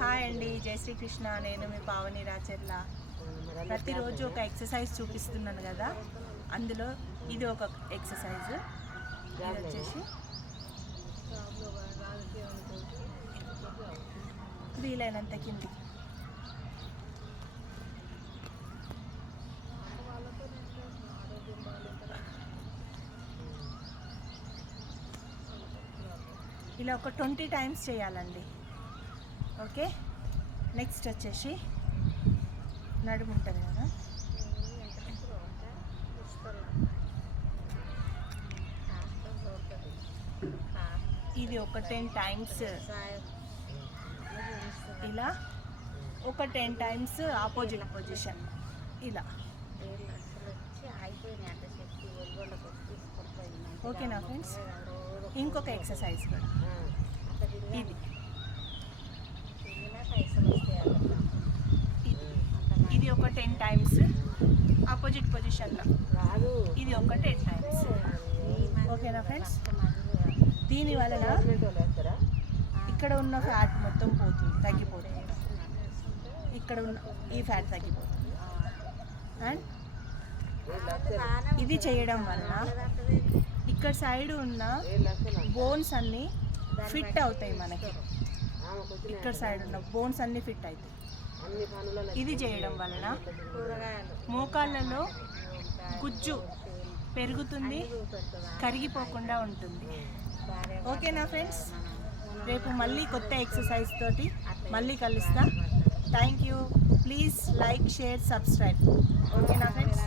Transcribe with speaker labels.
Speaker 1: Hi అండి జై శ్రీకృష్ణ. నేను మీ పావని రాచెర్ల. ప్రతిరోజు ఒక ఎక్సర్సైజ్ చూపిస్తున్నాను కదా అందులో ఇది ఒక ఎక్సర్సైజ్. ఇది వచ్చేసి వీలైనంత కిందికి ఇలా ఒక ట్వంటీ టైమ్స్ చేయాలండి. ఓకే. నెక్స్ట్ వచ్చేసి నడుము ఉంటుంది కదా. ఇది ఒక టెన్ టైమ్స్ ఇలా ఒక టెన్ టైమ్స్ ఆపోజిట్ పొజిషన్ ఇలా. ఓకేనా ఫ్రెండ్స్? ఇంకొక ఎక్సర్సైజ్ కూడా. ఇది ఇది ఇది ఒక టెన్ టైమ్స్ ఆపోజిట్ పొజిషన్లో ఇది ఒక టెన్ టైమ్స్ ఓకేనా ఫ్రెండ్స్? దీని వలన ఇక్కడ ఉన్న ఫ్యాట్ మొత్తం పోతుంది తగ్గిపోతుంది. ఇక్కడ ఉన్న ఈ ఫ్యాట్ తగ్గిపోతుంది. అండ్ ఇది చేయడం వలన ఇక్కడ సైడ్ ఉన్న బోన్స్ అన్నీ ఫిట్ అవుతాయి మనకి. ఇక్కడ సైడ్ ఉన్న బోన్స్ అన్నీ ఫిట్ అవుతాయి. ఇది చేయడం వలన మోకాళ్ళలో గుజ్జు పెరుగుతుంది కరిగిపోకుండా ఉంటుంది. ఓకేనా ఫ్రెండ్స్ రేపు మళ్ళీ కొత్త ఎక్సర్సైజ్ తోటి మళ్ళీ కలుస్తా. Thank you please like share subscribe ఓకేనా ఫ్రెండ్స్